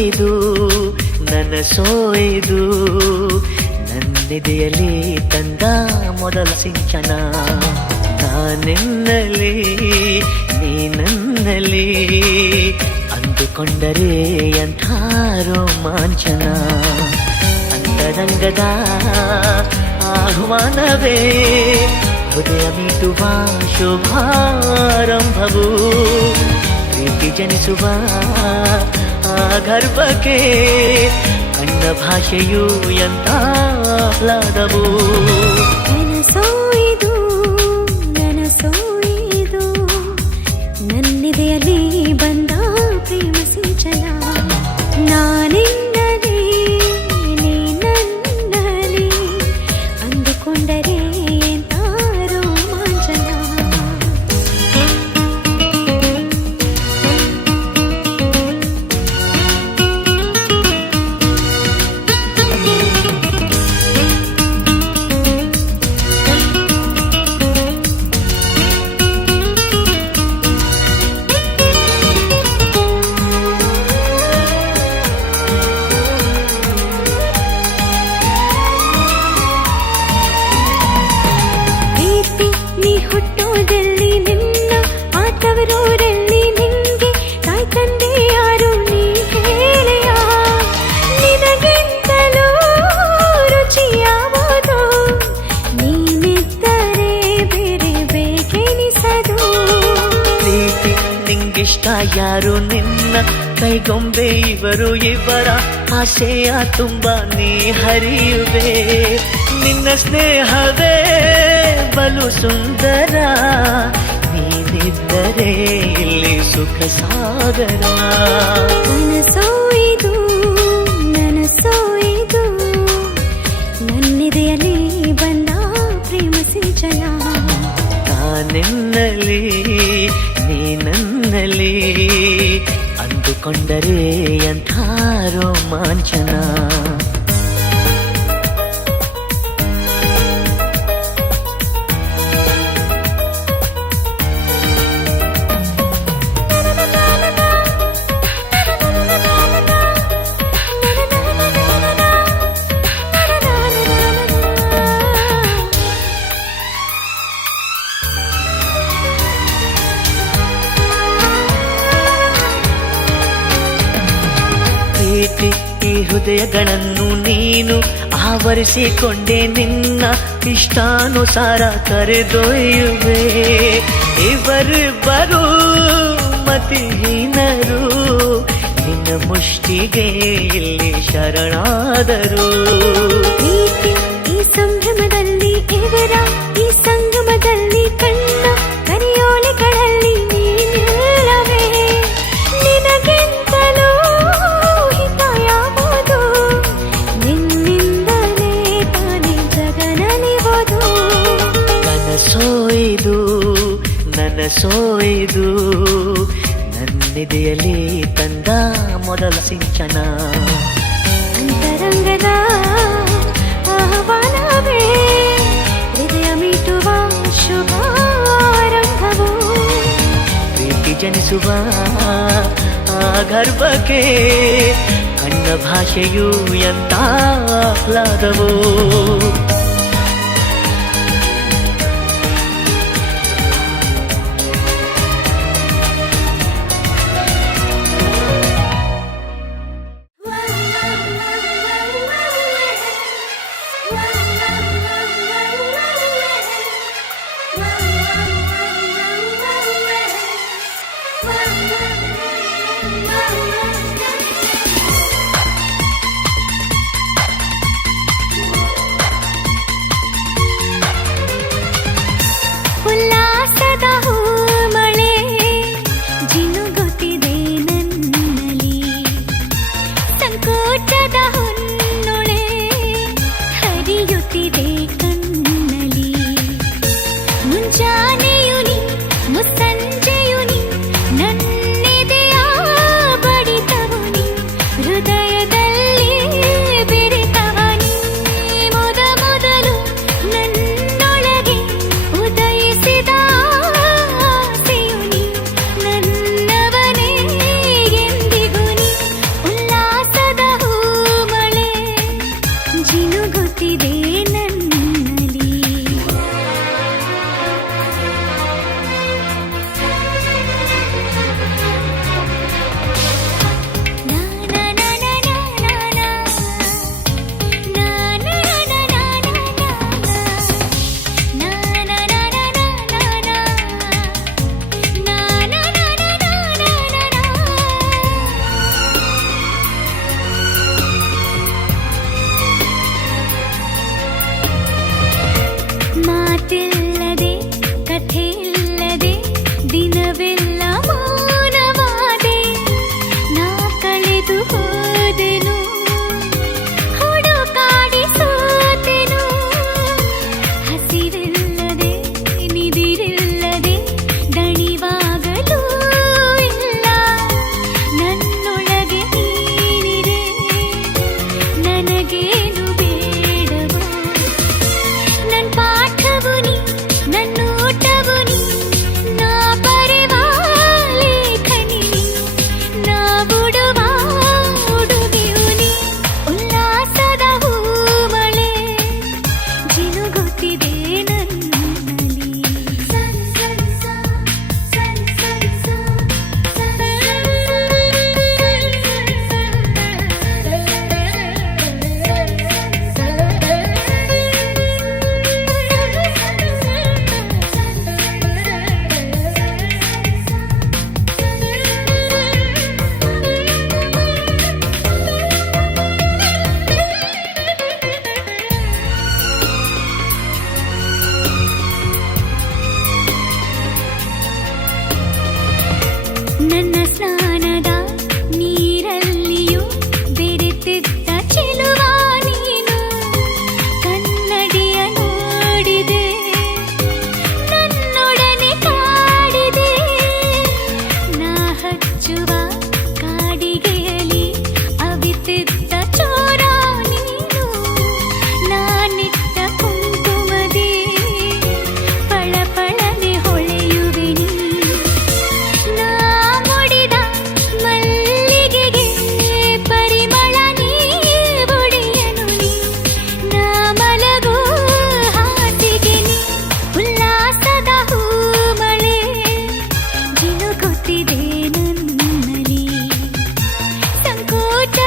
ಸೋಯ್ದು ನನ್ನ ಸೋಯ್ದು ನನ್ನೆದೆಯಲ್ಲಿ ತಂದ ಮೊದಲ ಸಿಂಚನ ನಾನೆನ್ನಲಿ ನೀ ನನ್ನಲ್ಲಿ ಅಂದುಕೊಂಡರೆ ಎಂಥ ರೋಮಾಂಚನ ಅಂತರಂಗದ ಆಹ್ವಾನವೇ ಹೃದಯ ಮೀಟುವ ಶುಭಾರಂಭವು ಪ್ರೀತಿ ಜನಿಸುವ ಆ ಗರ್ಭಕ್ಕೆ ಕಣ್ಣ ಭಾಷೆಯು ಎಂಥ ಆಹ್ಲಾದವು ನನಸೋಯ್ದು ನನಸೋಯ್ದು ನನ್ನಿದೆಯಲ್ಲಿ ಬಂದ ಪ್ರೇಮ ಸಿಂಚನ ನಾನಿನ್ನಲಿ ನೀ ನನ್ನಲ್ಲಿ ಅಂದುಕೊಂಡರೆ ಎಂಥ ರೋಮಾಂಚನ ನೀ ಹುಟ್ಟೋದಲ್ಲಿ ನಿನ್ನ ಆಟವರೋರಲ್ಲಿ ನಿಂಗೆ ತಾಯಿ ತಂದೆ ಯಾರು ನೀ ಹೇಳೆಯ ನಿನಗಿಂತಲೂ ರುಚಿಯಾವುದು ನೀನಿದ್ದರೆ ಬೇರೆ ಬೇಕೆನಿಸದು ಪ್ರೀತಿ ನಿಂಗಿಷ್ಟ ಯಾರು ನಿನ್ನ ಕೈಗೊಂಬೆ ಇವರು ಇವರ ಆಸೆಯ ತುಂಬ ನೀ ಹರಿಯುವೆ ನಿನ್ನ ಸ್ನೇಹವೇ ಬಲು ಸುಂದರ ನೀನಿದ್ದರೆ ಇಲ್ಲಿ ಸುಖ ಸಾಗರ ನನಸೋಯ್ದು ನನಸೋಯ್ದು ನನ್ನಿದೆಯಲ್ಲಿ ಬಂದ ಪ್ರೇಮ ಸಿಂಚನ ನಾನೆನ್ನಲಿ ನೀ ನನ್ನಲ್ಲಿ ಅಂದುಕೊಂಡರೆ ಎಂಥ ರೋಮಾಂಚನ ಪ್ರೀತಿ ಈ ಹೃದಯಗಳನ್ನು ನೀನು ಆವರಿಸಿಕೊಂಡೆ ನಿನ್ನ ಇಷ್ಟಾನುಸಾರ ಕರೆದೊಯ್ಯುವೆ ಇವರಿಬ್ಬರು ಮತಿಹೀನರು ನಿನ್ನ ಮುಷ್ಟಿಗೆ ಇಲ್ಲಿ ಶರಣಾದರು ಪ್ರೀತಿ ಈ ಸಂಭ್ರಮದಲ್ಲಿ ಇವರ ಈ ಸಂಗಮದಲ್ಲಿ ಕಣ್ಣ ಕರಿಯೋಲೆಗಳಲ್ಲಿ ನೀನಿಲ್ಲವೇ ನಿನಗಿಂತಲೂ ಹಿತ ಯಾವುದು ನಿನ್ನಿಂದಲೇ ತಾನೇ ಜಗನಲಿವುದು ನನಸೋಯ್ದು ನನಸೋಯ್ದು ನನ್ನಿದೆಯಲ್ಲಿ ತಂದ ಮೊದಲ ಸಿಂಚನ ಅಂತರಂಗದ ಆಹ್ವಾನವೇ ಹೃದಯ ಮೀಟುವ ಶುಭಾರಂಭವು ಪ್ರೀತಿ ಜನಿಸುವ ಆ ಗರ್ಭಕ್ಕೆ ಕಣ್ಣ ಭಾಷೆಯು ಎಂಥ ಆಹ್ಲಾದವು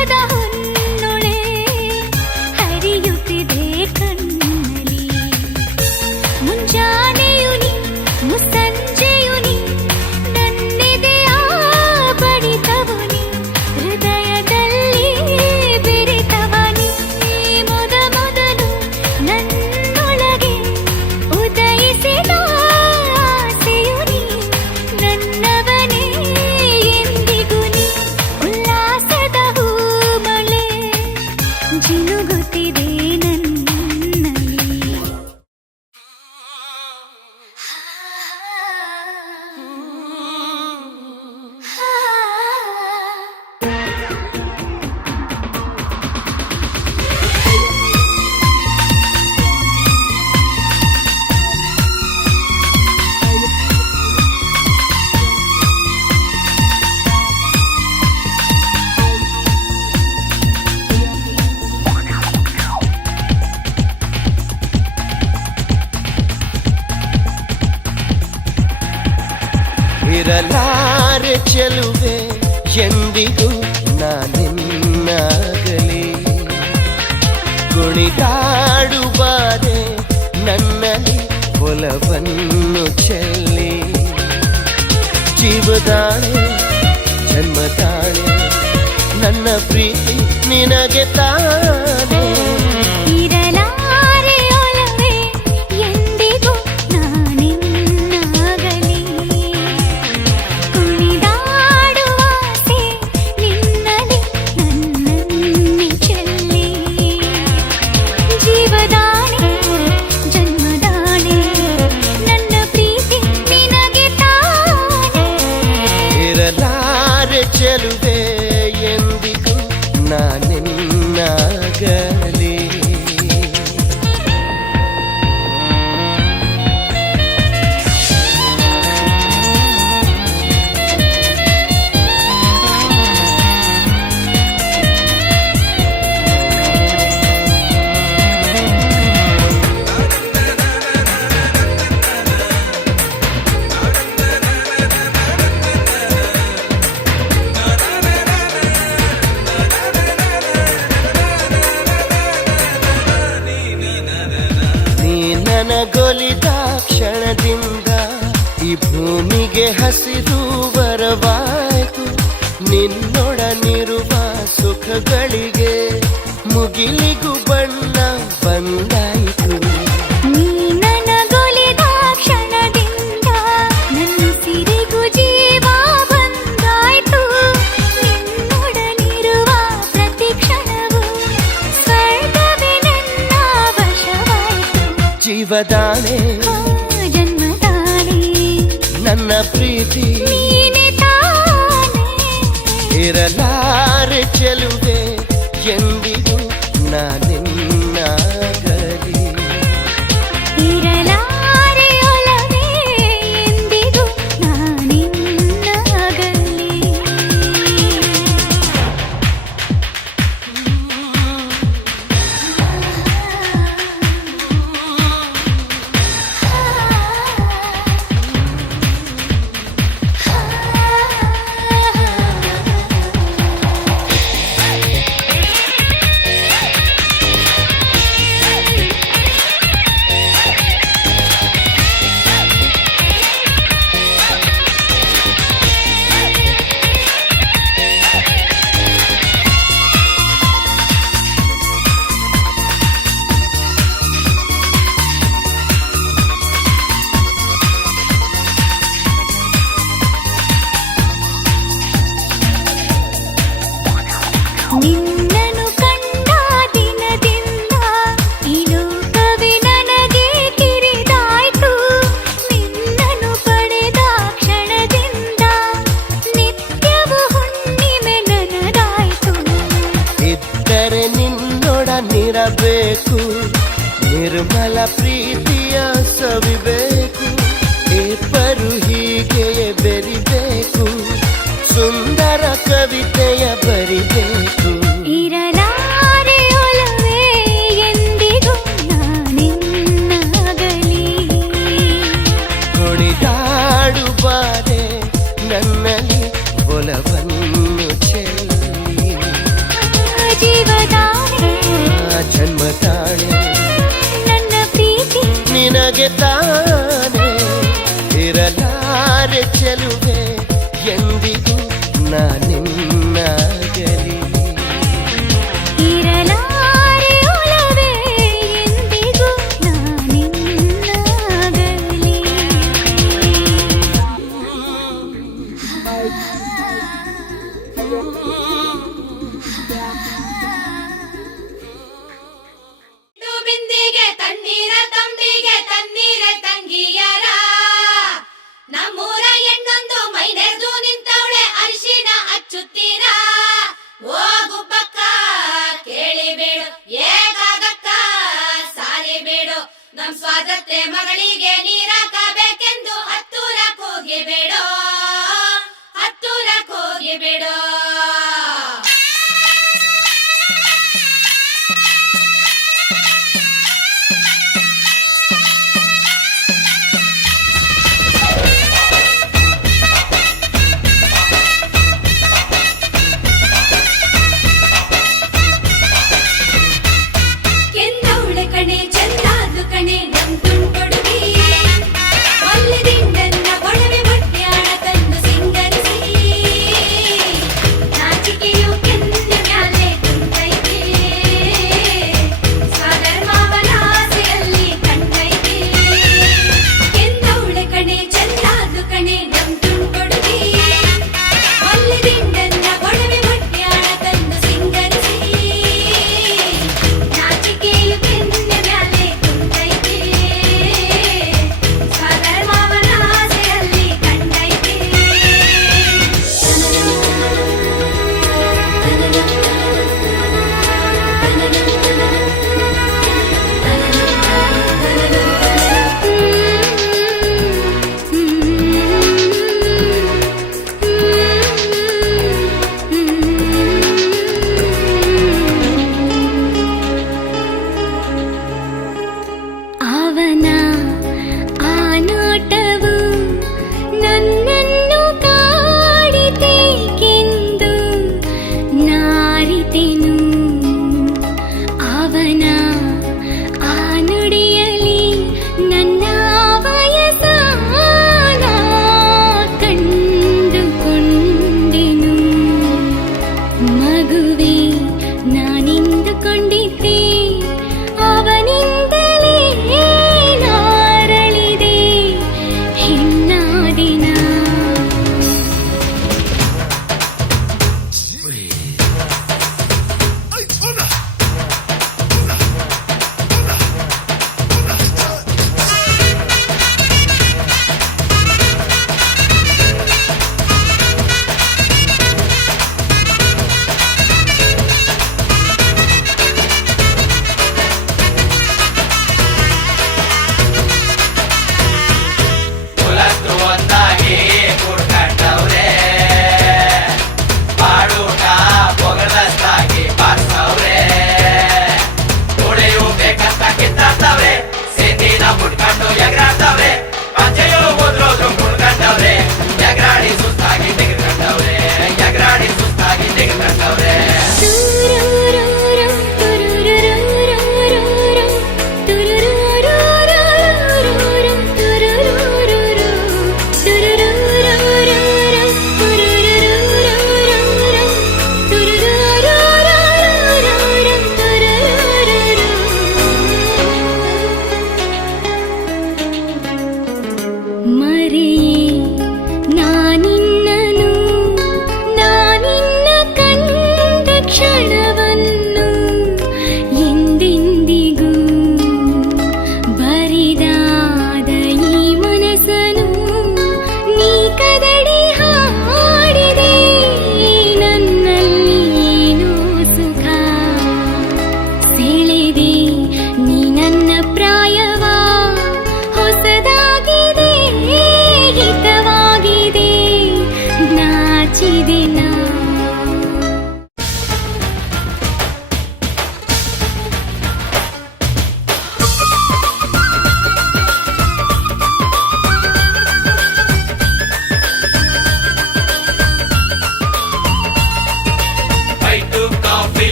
ಉಲ್ಲಾಸದ ಹೊನ್ನೊಳೆ ಹರಿಯುತ್ತಿದೆ ಕಣ್ಣಲ್ಲಿ. ಮುಂಜಾನೆಯು ನೀ ಮುಸ್ಸಂಜೆಯು ನೀ ನನ್ನೆದೆಯ ಬಡಿತವು ನೀ ಹೃದಯದಲ್ಲಿ ಬೆರೆತವ ನೀ. ಮೊದಲು ನನ್ನೊಳಗೆ ಉದಯಿಸಿದ ಆಸೆಯು ನೀ ನನ್ನವನೇ ಎಂದಿಗೂ ನೀ. ಉಲ್ಲಾಸದ ಹೂಮಳೆ ಜಿನುಗುತ್ತಿದೆ ನನ್ನಲ್ಲಿ. ಇರಲಾರೆ ಚೆಲುವೆ ಎಂದಿಗೂ ನಾನಿನ್ನಾಗಲಿ. ಕುಣಿದಾಡುವಾರೆ ನನ್ನಲ್ಲಿ ಒಲವನ್ನು ಚೆಲ್ಲಿ. ಜೀವದಾಣೆ ಜನ್ಮದಾಣೆ ನನ್ನ ಪ್ರೀತಿ ನಿನಗೆ ತಾನೇ. ಇರಲಾರೆ ಒಲವೇ ಎಂದಿಗೂ ನಾನಿನ್ನಾಗಲಿ. ಕುಣಿದಾಡುವಾಸೆ ನಿನ್ನಲ್ಲಿ ನನ್ನನ್ನೇ ಚೆಲ್ಲಿ. ಜೀವದಾಣೆ ಜನ್ಮದಾಣೆ ನನ್ನ ಪ್ರೀತಿ ನಿನಗೆ ತಾನೇ. ಇರಲಾರೆ ಚೆಲುವೆ ಎಂದಿಗೂ ನಾನಿನ್ನಾಗಲಿ. ನೀ ನನಗೊಲಿದ ಕ್ಷಣದಿಂದ ಈ ಭೂಮಿಗೆ ಹಸಿರು ಬರವಾಯಿತು. ನಿನ್ನೊಡನಿರುವ ಸುಖಗಳಿಗೆ ಮುಗಿಲಿಗೂ ಬಣ್ಣ ಬಂದಾಯಿತು. ನೀ ನನಗೊಲಿದ ಕ್ಷಣದಿಂದ ನನ್ನ ಸಿರಿಗೂ ಜೀವ ಬಂದಾಯ್ತು. ನಿನ್ನೊಡನಿರುವ ಪ್ರತಿ ಕ್ಷಣವೂ ಸ್ವರ್ಗವೇ ನನ್ನ ವಶವಾಯ್ತು. ಜೀವದಾಣೆ ಆ ಜನ್ಮದಾಣೆ ನನ್ನ ಪ್ರೀತಿ ನೀನೆ ತಾನೇ. ಇರಲಾರೆ ಚೆಲುವೆ ಎಂದಿಗೂ ನಾನಿನ್ನಾಗಲಿ. ಇರಲಾರೆ ಒಲವೇ ಎಂದಿಗೂ ನಾನಿನ್ನಾಗಲಿ. ನಿನ್ನನು ಕಂಡ ದಿನದಿಂದ ಈ ಲೋಕವೇ ನನಗೆ ಕಿರಿದಾಯ್ತು. ನಿನ್ನನು ಪಡೆದ ಕ್ಷಣದಿಂದ ನಿತ್ಯವೂ ಹುಣ್ಣಿಮೆ ನನದಾಯ್ತು. ಇದ್ದರೆ ನಿನ್ನೊಡನಿರಬೇಕು, ನಿರ್ಮಲ ಪ್ರೀತಿಯ ಸವಿಬೇಕು. ಇಬ್ಬರು ಹೀಗೆಯೇ ಬೆರಿಬೇಕು, ಸುಂದರ ಕವಿತೆಯ ಬರಿಬೇಕು. ಇರಲಾರೆ ಒಲವೇ ಎಂದಿಗೂ ನಾನಿನ್ನಾಗಲಿ. ಕುಣಿದಾಡುವಾರೆ ನನ್ನಲ್ಲಿ ಒಲವನ್ನು ಚೆಲ್ಲಿ. ನಿನಗೆ ತಾನೇ ಇರಲಾರೆ ಚೆಲುವೆ ಎಂದಿಗೂ ನಾನಿನ್ನಾಗಲಿ ಇರಲಾರೆ ಒಲವೇ ಎಂದಿಗೂ ನಾನಿನ್ನಾಗಲಿ. ಬಿಂದಿಗೆ ತಣ್ಣೀರ ತಂಬಿಗೆ ತಣ್ಣೀರೆ ತಂಗಿಯರ ನಮ್ಮೂರ ಹೆಣ್ಣೊಂದು ಮೈನೆರೆದು ನಿಂತವಳೆ ಅರಿಶಿನ ಹಚ್ಚುತ್ತೀರಾ ಓ ಗುಬ್ಬಕ್ಕ ಕೇಳಿ ಬೇಡು ಏಕಾಗಕ್ಕ ಸಾರಿ ಬೇಡು ನಮ್ ಸ್ವಾತಂತ್ರ್ಯ ಮಗಳಿಗೆ ನೀರಾಕಬೇಕೆಂದು ಹತ್ತೂರ ಕೂಗಿ ಬೇಡೋ ಹತ್ತೂರ ಕೂಗಿ ಬೇಡೋ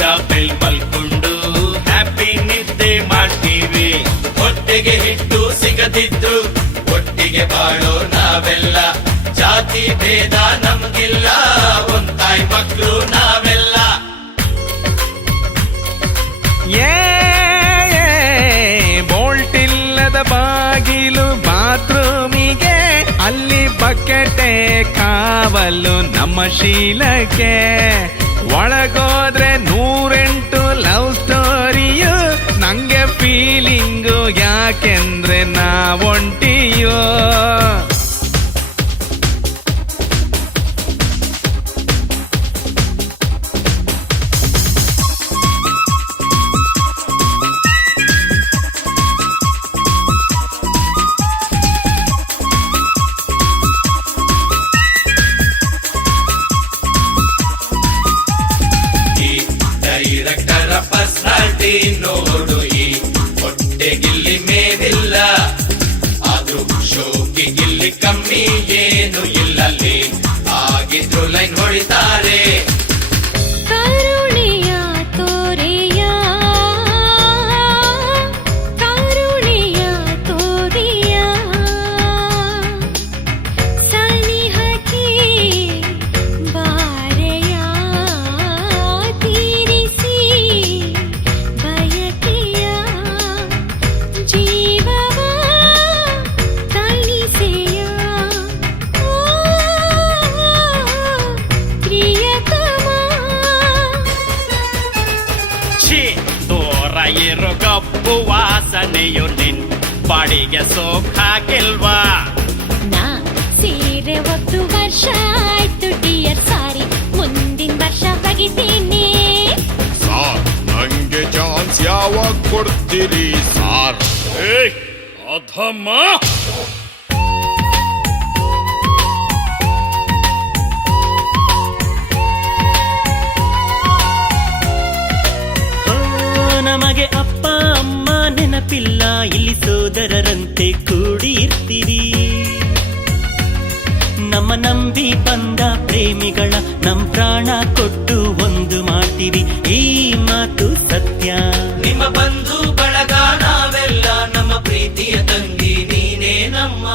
ಚಾಪೆಲ್ ಮಲ್ಕೊಂಡು ಹ್ಯಾಪಿ ನಿದ್ದೆ ಮಾಡ್ತೀವಿ. ಹೊಟ್ಟೆಗೆ ಹಿಟ್ಟು ಸಿಗದಿದ್ರು ಒಟ್ಟಿಗೆ ಬಾಳೋ ನಾವೆಲ್ಲ, ಜಾತಿ ಭೇದ ನಮ್ಗಿಲ್ಲ, ಒಂದ್ ತಾಯಿ ಮಕ್ಕಳು ನಾವೆಲ್ಲ. ಬೋಲ್ಟ್ ಇಲ್ಲದ ಬಾಗಿಲು ಬಾತ್ರೂಮಿಗೆ, ಅಲ್ಲಿ ಬಕೆಟೆ ಕಾವಲು ನಮ್ಮ ಶೀಲಕ್ಕೆ. ಒಳಗೋದ್ರೆ 108 ಲವ್ ಸ್ಟೋರಿಯು, ನಂಗೆ ಫೀಲಿಂಗು ಯಾಕೆಂದ್ರೆ ನಾವೊಂಟಿಯೋ. ಡೈರೆಕ್ಟರ ಪರ್ಸನಾಲಿಟಿ ನೋಡು, ಈ ಹೊಟ್ಟೆಗಿಲ್ಲಿ ಮೇವಿಲ್ಲ, ಆದ್ರೂ ಶೋಕಿ ಗಿಲ್ಲಿ ಕಮ್ಮಿ ಏನು ಇಲ್ಲಲ್ಲಿ, ಆಗಿದ್ರು ಲೈನ್ ಹೊಡಿತಾರೆ. ಕರುಣೆಯ ತೋರೆಯ, ಕರುಣೆಯ ತೋರೆಯ, ಸನಿಹಕ್ಕೆ ಬಾರೆಯ, ತೀರಿಸಿ ಬಯಕೆಯ, ಜೀವವ ತಣಿಸೆಯ, ಪ್ರಿಯತಮ. ಛೀ, ದೂರ ಇರೋ ಕಪ್ಪು ವಾಸನೆಯು ನಿನ್ ಬಾಡಿಗೆ ಸೋಕಾಗಿಲ್ವಾ? ನಾ ಸೀರೆ ಒಟ್ಟು ವರ್ಷ ಆಯ್ತು ಡಿಯರ್, ಸಾರಿ ಮುಂದಿನ ವರ್ಷ ಬಗಿತೀನಿ. ಸಾರ್ ನಂಗೆ ಚಾನ್ಸ್ ಯಾವಾಗ ಕೊಡ್ತೀರಿ ಸಾರ್? ಅಧಮ್ಮ, ನಮಗೆ ಅಪ್ಪ ಅಮ್ಮ ನೆನಪಿಲ್ಲ, ಇಲ್ಲಿ ಸೋದರರಂತೆ ಕೂಡಿರ್ತೀವಿ. ನಮ್ಮ ನಂಬಿ ಬಂದ ಪ್ರೇಮಿಗಳ ನಮ್ ಪ್ರಾಣ ಕೊಟ್ಟು ಒಂದು ಮಾಡ್ತೀವಿ, ಈ ಮಾತು ಸತ್ಯ. ನಿಮ್ಮ ಬಂಧು ಬಳಗ ನಾವೆಲ್ಲ, ನಮ್ಮ ಪ್ರೀತಿಯ ತಂಗಿ ನೀನೇ ನಮ್ಮ.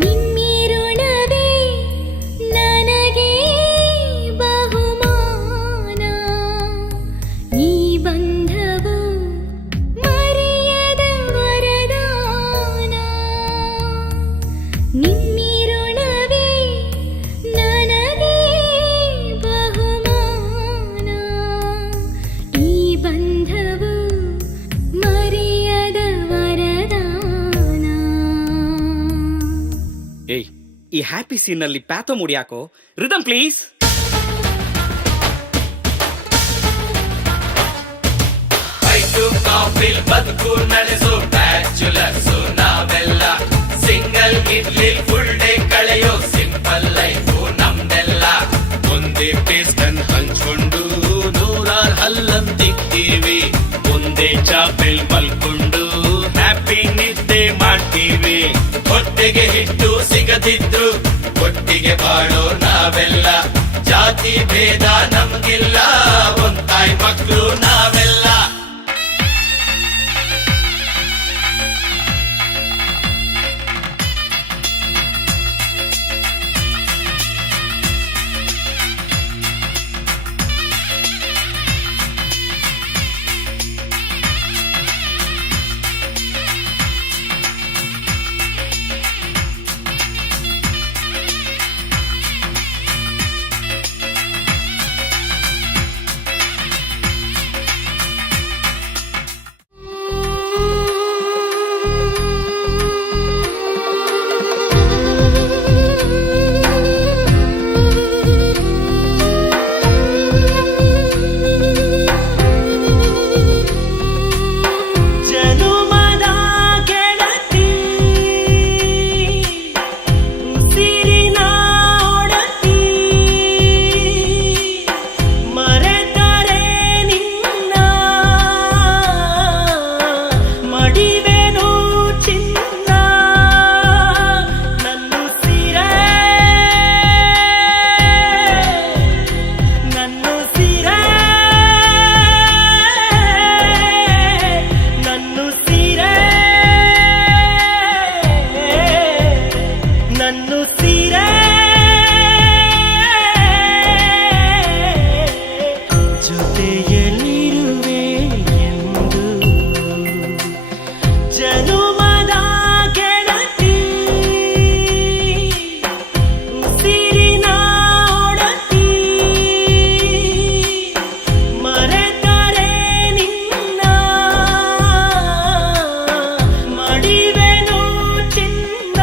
ನಿಮ್ಮಿರುಣವೇ ನನಗೆ ಬಹುಮಾನ, ಈ ಬಂಧವು ಮರೆಯದ ವರದಾನ. ನಿಮ್ಮಿರುಣವೇ ನನಗೆ ಬಹುಮಾನ, ಈ ಬಂಧವು ಮರೆಯದ ವರದಾನ. ಏಯ್, ಈ ಹ್ಯಾಪಿ ಸೀನ್ ನಲ್ಲಿ ಪ್ಯಾಥೋ ಮುಡಿಯಾಕೋ. Rhythm please. ಬೈಟು ಕಾಫಿಲ್ ಬದುಕು ನಡೆಸೋ ಬ್ಯಾಚುಲರ್ಸ್ ನಾವೆಲ್ಲ, ಸಿಂಗಲ್ ಇಡ್ಲಿ ಫುಲ್ ಡೇ ಕಳೆಯೋ ಸಿಂಪಲ್ ಲೈಫು ನಮ್ದೆಲ್ಲ. ಒಂದೇ ಪೇಸ್ಟನ್ ಹಂಚ್ಕೊಂಡು 100 ಹಲ್ಲಂತಿಕ್ತೀವಿ, ಒಂದೇ ಚಾಪೆಲ್ ಮಲ್ಕೊಂಡು ಹ್ಯಾಪಿ ನಿದ್ದೆ ಮಾಡ್ತೀವಿ. ಹೊಟ್ಟೆಗೆ ಹಿಟ್ಟು ಸಿಗದಿದ್ರು ಒಟ್ಟಿಗೆ ಬಾಳೋ ನಾವೆಲ್ಲ, ಜಾತಿ ಭೇದ ನಮ್ಗಿಲ್ಲ, ಒಂದ್ ತಾಯಿ ಮಕ್ಕಳು ನಾವೆಲ್ಲ. ಜನುಮದ ಗೆಳತಿ ಉಸಿರಿನ ಒಡತಿ ಮರೆತರೆ ನಿನ್ನ ಮಡಿವೆನು ಚಿನ್ನ.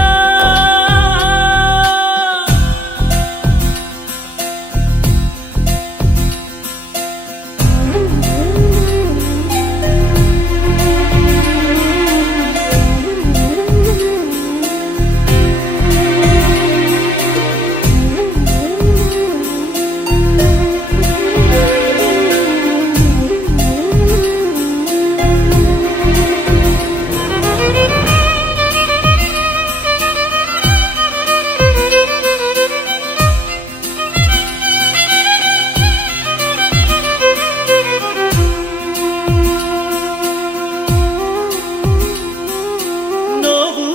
ನೋವು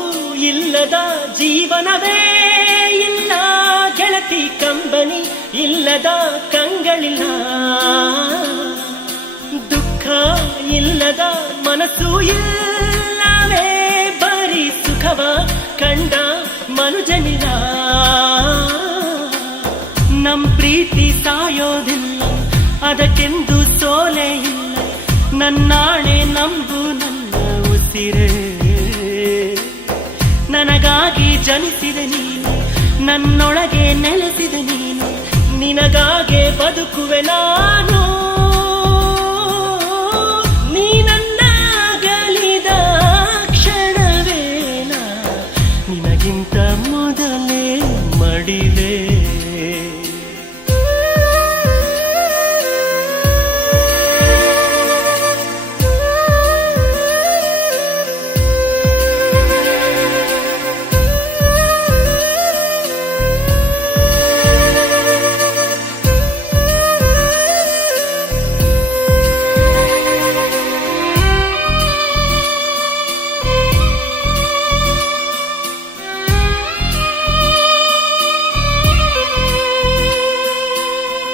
ಇಲ್ಲದ ಜೀವನವೇ ಇಲ್ಲ ಗೆಳತಿ, ಕಂಬನಿ ಇಲ್ಲದ ಕಂಗಳಿಲ್ಲ. ದುಃಖ ಇಲ್ಲದ ಮನಸ್ಸು ಇಲ್ಲವೇ, ಬರೀ ಸುಖವ ಕಂಡ ಮನುಜನಿಲ್ಲ. ನಮ್ ಪ್ರೀತಿ ಸಾಯೋದಿಲ್ಲ, ಅದಕ್ಕೆಂದು ಸೋಲೆ ಇಲ್ಲ. ನನ್ನಾಣೆ ನಂಬು ನನ್ನ ಉಸಿರೇ, ನನಗಾಗಿ ಜನಿಸಿದೆ ನೀನು, ನನ್ನೊಳಗೆ ನೆಲೆಸಿದೆ ನೀನು, ನಿನಗಾಗೆ ಬದುಕುವೆ ನಾನು. ನೀ ನನ್ನ ಅಗಲಿದ ಕ್ಷಣವೇನ ನಿನಗಿಂತ ಮೊದಲೇ ಮಡಿವೆ.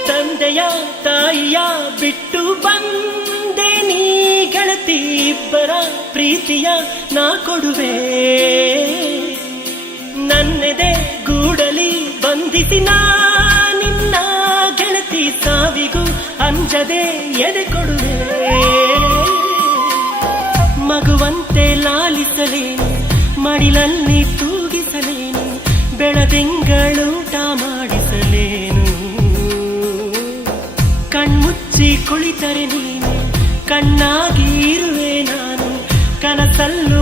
ತಂದೆಯ ತಾಯಿಯ ಬಿಟ್ಟು ಬಂದೆ ನೀ ಗೆಳತಿ, ಇಬ್ಬರ ಪ್ರೀತಿಯ ನಾ ಕೊಡುವೆ. ನನ್ನೆದೆ ಗೂಡಲಿ ಬಂಧಿಸಿ ನಾ ನಿನ್ನ ಗೆಳತಿ, ಸಾವಿಗೂ ಅಂಜದೆ ಎದೆ ಕೊಡುವೆ. ಮಗುವಂತೆ ಲಾಲಿಸಲೇನು, ಮಡಿಲಲ್ಲಿ ತೂಗಿಸಲೇನು, ಬೆಳದಿಂಗಳೂಟ ಮಾಡಿಸಲೇನು. ಕಣ್ಮುಚ್ಚಿ ಕುಳಿತರೆ ನೀನು, ಕಣ್ಣಾಗಿ ಇರುವೆ ನಾನು, ಕನಸಲ್ಲೂ